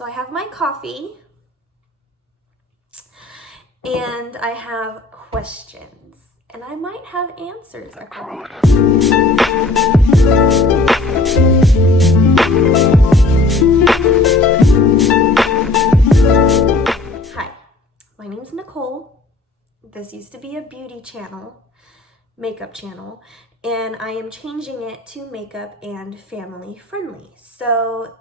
So I have my coffee and I have questions and I might have answers. Hi, my name's Nicole. This used to be a beauty channel, makeup channel, and I am changing it to makeup and family friendly. So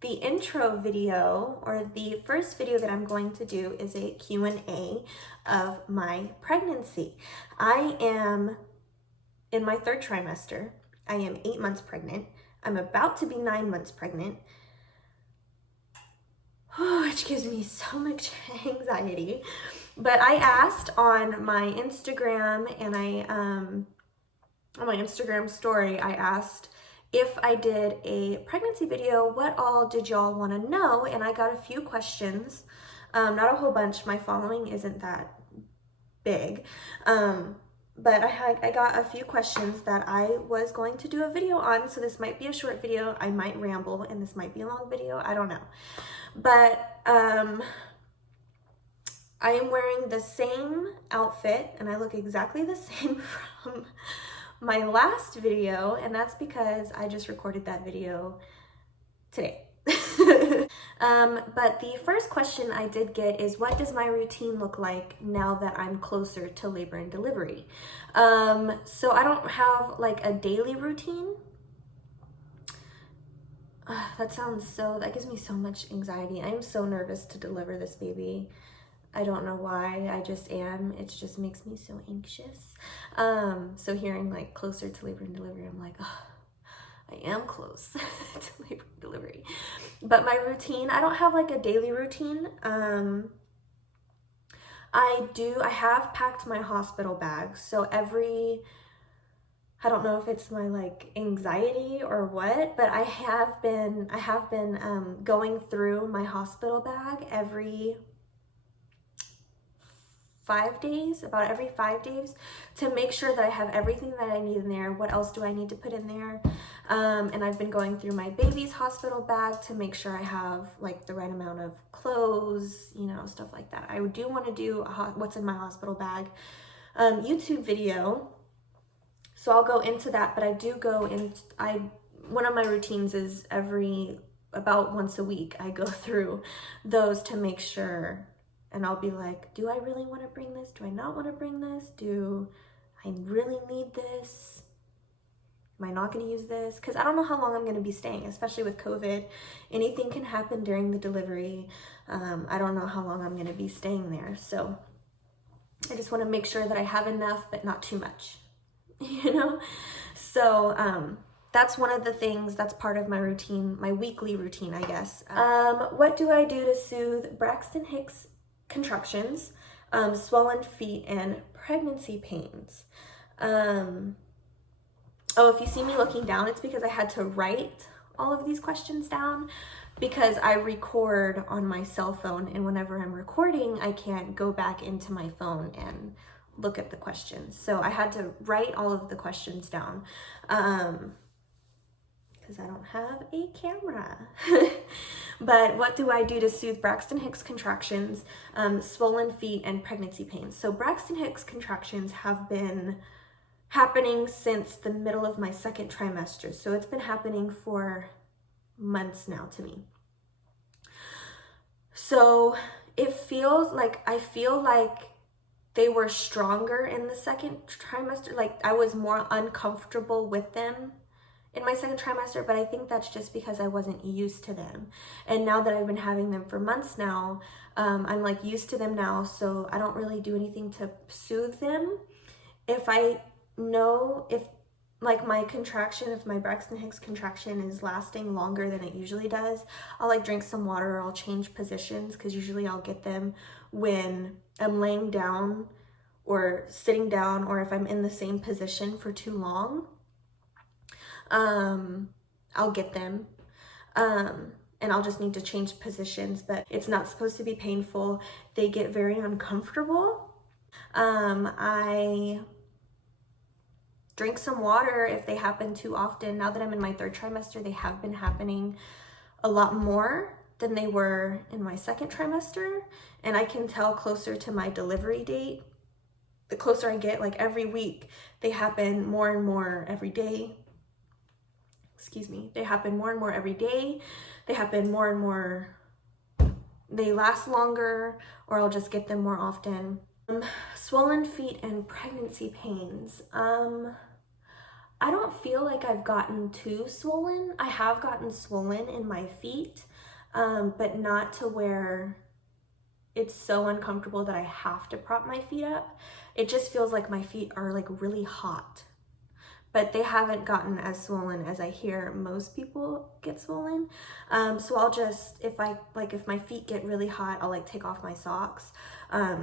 the intro video, or the first video that I'm going to do, is a Q&A of my pregnancy. I am in my 3rd trimester. I am 8 months pregnant. I'm about to be 9 months pregnant, which gives me so much anxiety. But I asked on my Instagram, and on my Instagram story, I asked if I did a pregnancy video, what all did y'all want to know? And I got a few questions, not a whole bunch. My following isn't that big, but I got a few questions that I was going to do a video on. So this might be a short video. I might ramble, and this might be a long video. I don't know. But I am wearing the same outfit, and I look exactly the same from my last video, and that's because I just recorded that video today. But the first question I did get is, what does my routine look like now that I'm closer to labor and delivery? So I don't have like a daily routine. That gives me so much anxiety. I am so nervous to deliver this baby. I don't know why, I just am. It just makes me so anxious. So hearing like closer to labor and delivery, I'm like, oh, I am close to labor and delivery. But my routine, I don't have like a daily routine. I have packed my hospital bag. So I don't know if it's my like anxiety or what, but I have been going through my hospital bag every 5 days, about every 5 days, to make sure that I have everything that I need in there. What else do I need to put in there? And I've been going through my baby's hospital bag to make sure I have like the right amount of clothes, you know, stuff like that. I do want to do a what's in my hospital bag YouTube video, so I'll go into that. But I do go in, one of my routines is about once a week, I go through those to make sure. And I'll be like, do I really want to bring this? Do I not want to bring this? Do I really need this? Am I not going to use this? Because I don't know how long I'm going to be staying, especially with COVID. Anything can happen during the delivery. I don't know how long I'm going to be staying there. So I just want to make sure that I have enough, but not too much, you know? So that's one of the things that's part of my routine, my weekly routine, I guess. What do I do to soothe Braxton Hicks contractions, swollen feet, and pregnancy pains? If you see me looking down, it's because I had to write all of these questions down, because I record on my cell phone, and whenever I'm recording, I can't go back into my phone and look at the questions. So I had to write all of the questions down, because I don't have a camera. But what do I do to soothe Braxton Hicks contractions, swollen feet, and pregnancy pains? So Braxton Hicks contractions have been happening since the middle of my 2nd trimester. So it's been happening for months now to me. So it feels like, I feel like they were stronger in the 2nd trimester. Like I was more uncomfortable with them in my 2nd trimester, but I think that's just because I wasn't used to them. And now that I've been having them for months now, I'm like used to them now, so I don't really do anything to soothe them. If I know if like my Braxton Hicks contraction is lasting longer than it usually does, I'll like drink some water, or I'll change positions, because usually I'll get them when I'm laying down or sitting down, or if I'm in the same position for too long. I'll get them, and I'll just need to change positions, but it's not supposed to be painful. They get very uncomfortable. I drink some water if they happen too often. Now that I'm in my 3rd trimester, they have been happening a lot more. than they were in my second trimester. And I can tell closer to my delivery date, the closer I get, like every week, they happen more and more every day. Excuse me. They happen more and more every day. They happen more and more, they last longer, or I'll just get them more often. Swollen feet and pregnancy pains. I don't feel like I've gotten too swollen. I have gotten swollen in my feet, but not to where it's so uncomfortable that I have to prop my feet up. It just feels like my feet are like really hot, but they haven't gotten as swollen as I hear most people get swollen. So I'll just, if my feet get really hot, I'll like take off my socks.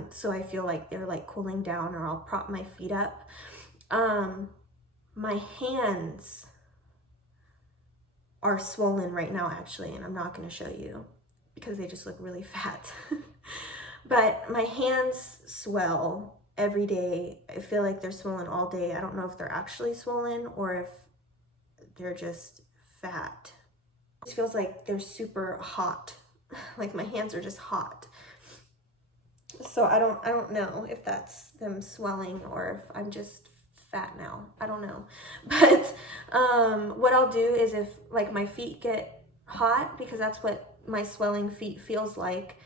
So I feel like they're like cooling down, or I'll prop my feet up. My hands are swollen right now, actually, and I'm not going to show you because they just look really fat. But my hands swell every day. I feel like they're swollen all day. I don't know if they're actually swollen or if they're just fat. It feels like they're super hot. Like my hands are just hot. So I don't know if that's them swelling or if I'm just fat now. I don't know. But what I'll do is, if like my feet get hot, because that's what my swelling feet feels like,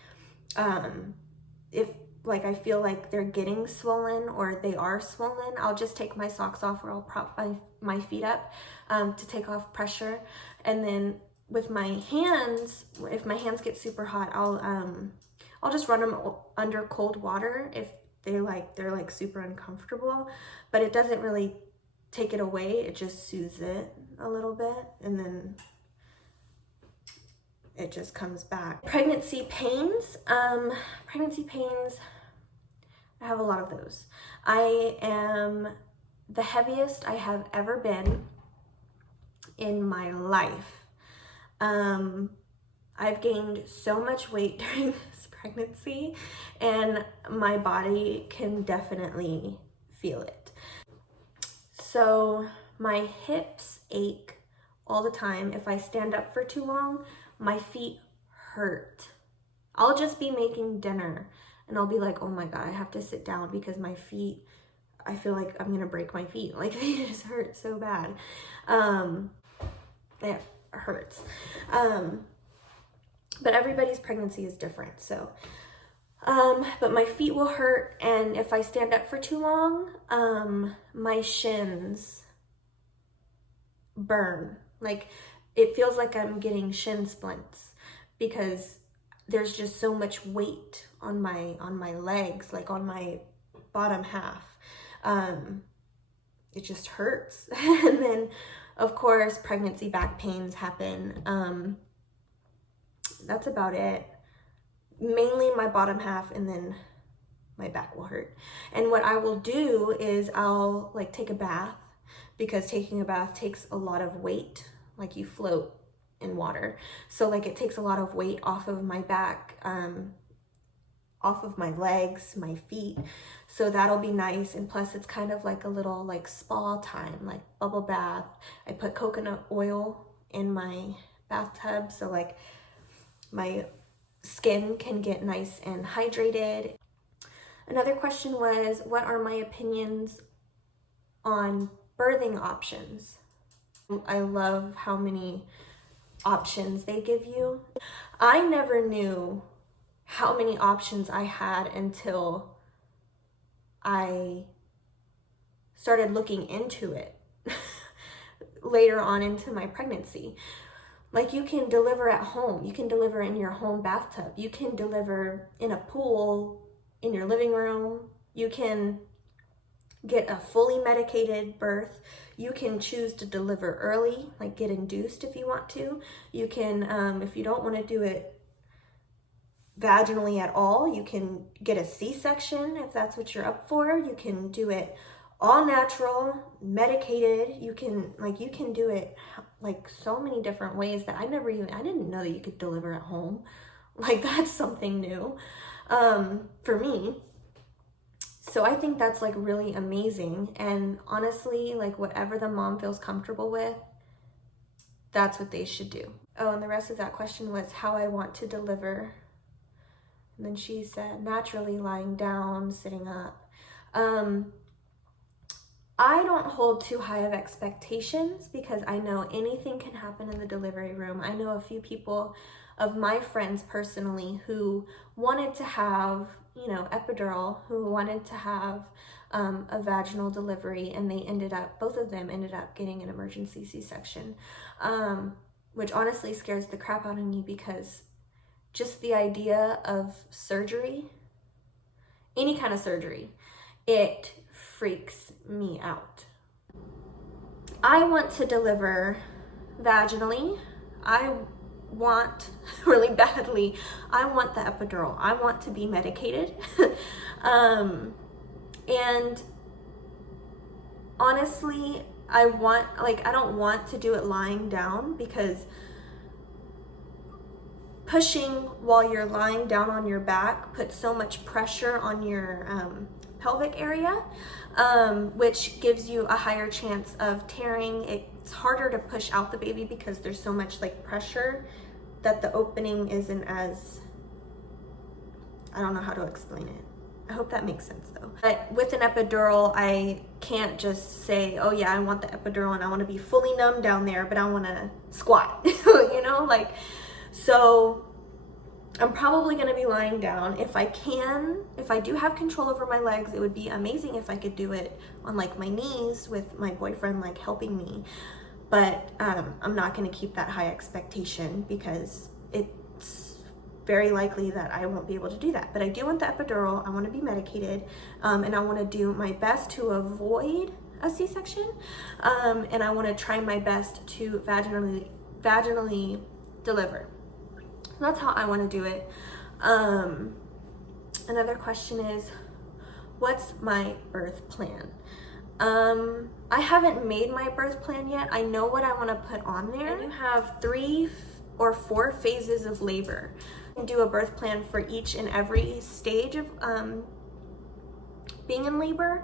if like I feel like they're getting swollen or they are swollen, I'll just take my socks off, or I'll prop my feet up to take off pressure. And then with my hands, if my hands get super hot, I'll just run them under cold water if they're like super uncomfortable, but it doesn't really take it away. It just soothes it a little bit, and then it just comes back. Pregnancy pains. Pregnancy pains, I have a lot of those. I am the heaviest I have ever been in my life. I've gained so much weight during this pregnancy, and my body can definitely feel it. So my hips ache all the time. If I stand up for too long, my feet hurt. I'll just be making dinner and I'll be like, oh my God, I have to sit down because my feet, I feel like I'm gonna break my feet. Like they just hurt so bad. It hurts. But everybody's pregnancy is different. So, but my feet will hurt. And if I stand up for too long, my shins burn. Like it feels like I'm getting shin splints because there's just so much weight on my legs, like on my bottom half. It just hurts. And then of course, pregnancy back pains happen. That's about it. Mainly my bottom half, and then my back will hurt. And what I will do is I'll like take a bath, because taking a bath takes a lot of weight. Like you float in water. So like it takes a lot of weight off of my back, off of my legs, my feet. So that'll be nice. And plus it's kind of like a little like spa time, like bubble bath. I put coconut oil in my bathtub, so like my skin can get nice and hydrated. Another question was, what are my opinions on birthing options? I love how many options they give you. I never knew how many options I had until I started looking into it later on into my pregnancy. Like you can deliver at home, you can deliver in your home bathtub, you can deliver in a pool, in your living room, you can get a fully medicated birth, you can choose to deliver early, like get induced if you want to. You can, if you don't want to do it vaginally at all, you can get a C-section if that's what you're up for. You can do it all natural, medicated. You can do it like so many different ways that I didn't know that you could deliver at home. Like that's something new for me. So I think that's like really amazing. And honestly, like whatever the mom feels comfortable with, that's what they should do. Oh, and the rest of that question was how I want to deliver. And then she said, naturally, lying down, sitting up. I don't hold too high of expectations because I know anything can happen in the delivery room. I know a few people of my friends personally who wanted to have, you know, epidural, who wanted to have a vaginal delivery, and they ended up, both of them ended up getting an emergency C-section, which honestly scares the crap out of me because just the idea of surgery, any kind of surgery, it freaks me out. I want to deliver vaginally. I want really badly, I want the epidural. I want to be medicated. And honestly, I don't want to do it lying down because pushing while you're lying down on your back puts so much pressure on your pelvic area, which gives you a higher chance of tearing. It's harder to push out the baby because there's so much like pressure that the opening isn't as, I don't know how to explain it. I hope that makes sense though. But with an epidural, I can't just say, oh yeah, I want the epidural and I want to be fully numb down there, but I want to squat, you know, like, so I'm probably going to be lying down. If I can, if I do have control over my legs, it would be amazing if I could do it on like my knees with my boyfriend like helping me. But I'm not going to keep that high expectation because it's very likely that I won't be able to do that. But I do want the epidural. I want to be medicated, and I want to do my best to avoid a C-section, and I want to try my best to vaginally deliver. That's how I want to do it. Another question is, what's my birth plan? I haven't made my birth plan yet. I know what I want to put on there. I do have 3 or 4 phases of labor. I can do a birth plan for each and every stage of being in labor.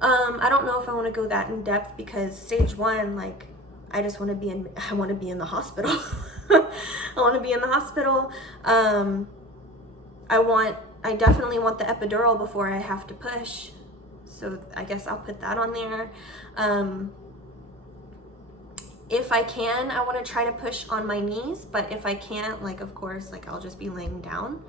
I don't know if I want to go that in depth because stage 1, like, I want to be in the hospital. I want to be in the hospital. I definitely want the epidural before I have to push. So I guess I'll put that on there. If I can, I want to try to push on my knees, but if I can't, like, of course, like, I'll just be laying down.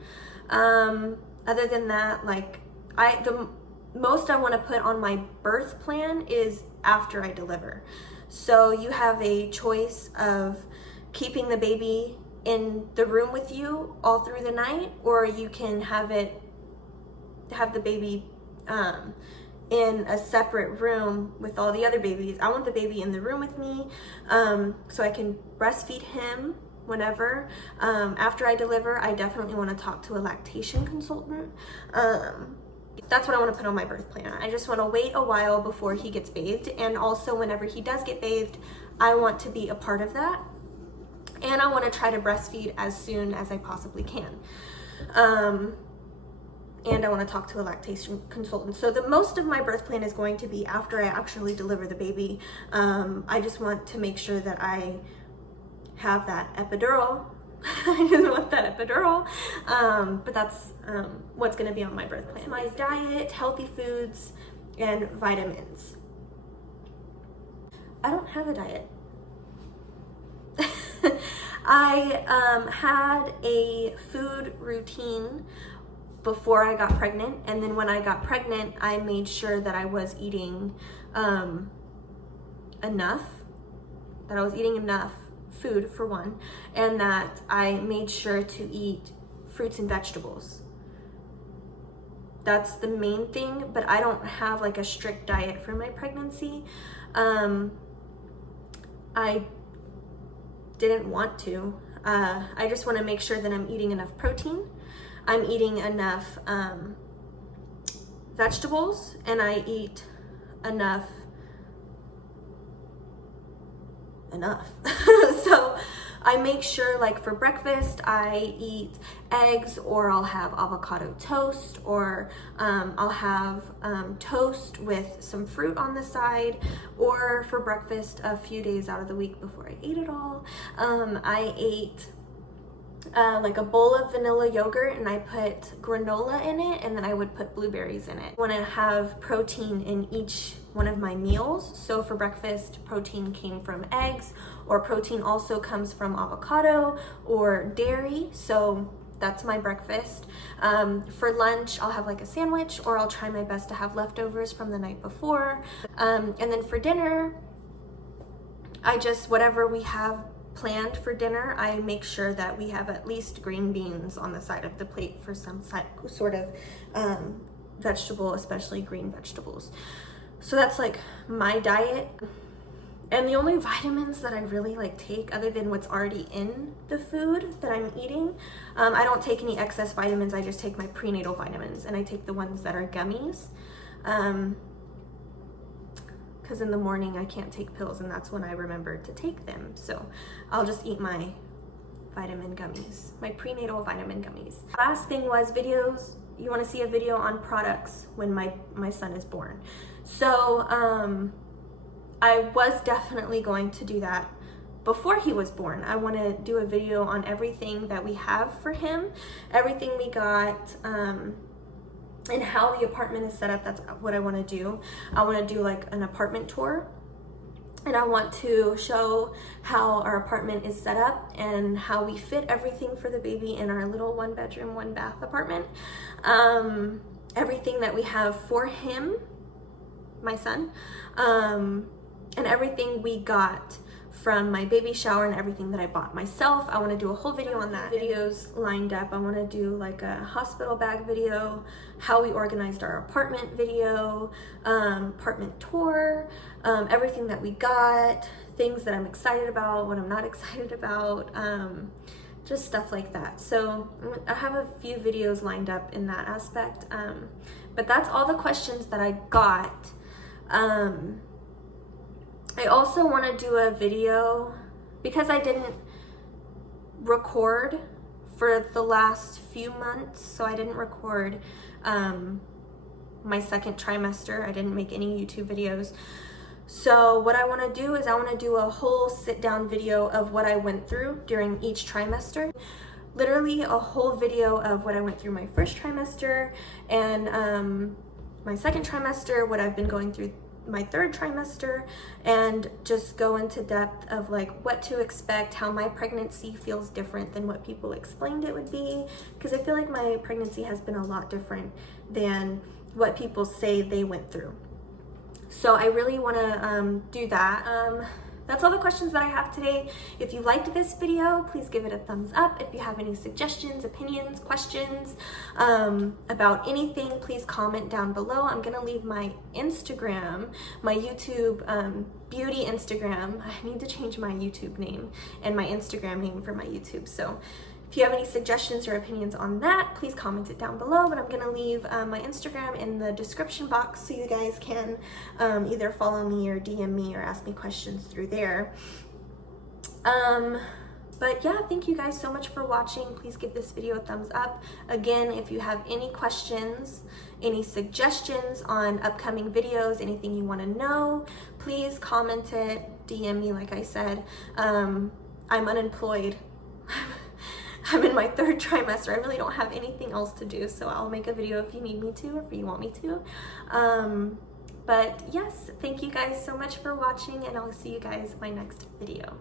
Other than that, like, the most I want to put on my birth plan is after I deliver. So you have a choice of keeping the baby in the room with you all through the night, or you can have the baby in a separate room with all the other babies. I want the baby in the room with me, so I can breastfeed him whenever. After I deliver, I definitely want to talk to a lactation consultant. That's what I want to put on my birth plan. I just want to wait a while before he gets bathed, and also whenever he does get bathed, I want to be a part of that. And I want to try to breastfeed as soon as I possibly can. And I want to talk to a lactation consultant. So the most of my birth plan is going to be after I actually deliver the baby. I just want to make sure that I have that epidural. I just want that epidural. But that's what's going to be on my birth plan. My diet, healthy foods, and vitamins. I don't have a diet. I had a food routine before I got pregnant, and then when I got pregnant, I made sure that I was eating enough food for one, and that I made sure to eat fruits and vegetables. That's the main thing, but I don't have like a strict diet for my pregnancy. I didn't want to. I just want to make sure that I'm eating enough protein, I'm eating enough vegetables, and I eat enough. So I make sure, like for breakfast, I eat eggs, or I'll have avocado toast, or I'll have toast with some fruit on the side, or for breakfast a few days out of the week before I ate it all, I ate like a bowl of vanilla yogurt, and I put granola in it, and then I would put blueberries in it. I want to have protein in each one of my meals. So for breakfast, protein came from eggs, or protein also comes from avocado or dairy. So that's my breakfast. For lunch, I'll have like a sandwich, or I'll try my best to have leftovers from the night before. And then for dinner, I just, whatever we have planned for dinner, I make sure that we have at least green beans on the side of the plate for some sort of vegetable, especially green vegetables. So that's like my diet. And the only vitamins that I really like take, other than what's already in the food that I'm eating, I don't take any excess vitamins. I just take my prenatal vitamins, and I take the ones that are gummies. Because in the morning I can't take pills, and that's when I remember to take them. So I'll just eat my vitamin gummies, my prenatal vitamin gummies. Last thing was videos. You want to see a video on products when my son is born. So I was definitely going to do that before he was born. I want to do a video on everything that we have for him, everything we got, and how the apartment is set up. That's what I want to do. I want to do like an apartment tour, and I want to show how our apartment is set up and how we fit everything for the baby in our little 1-bedroom, 1-bath apartment. Everything that we have for him, my son, and everything we got from my baby shower and everything that I bought myself. I want to do a whole video on that. Videos lined up. I want to do like a hospital bag video, how we organized our apartment video, apartment tour, everything that we got, things that I'm excited about, what I'm not excited about, just stuff like that. So I have a few videos lined up in that aspect, but that's all the questions that I got. I also want to do a video, because I didn't record for the last few months, so I didn't record my second trimester. I didn't make any YouTube videos. So what I want to do is I want to do a whole sit-down video of what I went through during each trimester. Literally a whole video of what I went through my first trimester and my second trimester, what I've been going through my third trimester, and just go into depth of like what to expect, how my pregnancy feels different than what people explained it would be, because I feel like my pregnancy has been a lot different than what people say they went through. So I really want to do that. That's all the questions that I have today. If you liked this video, please give it a thumbs up. If you have any suggestions, opinions, questions about anything, please comment down below. I'm gonna leave my Instagram, my YouTube beauty Instagram. I need to change my YouTube name and my Instagram name for my YouTube. So if you have any suggestions or opinions on that, please comment it down below. But I'm gonna leave my Instagram in the description box so you guys can either follow me or DM me or ask me questions through there. But yeah, thank you guys so much for watching. Please give this video a thumbs up. Again, if you have any questions, any suggestions on upcoming videos, anything you wanna know, please comment it, DM me like I said. I'm unemployed. I'm in my third trimester. I really don't have anything else to do, so I'll make a video if you need me to, or if you want me to. But yes, thank you guys so much for watching, and I'll see you guys in my next video.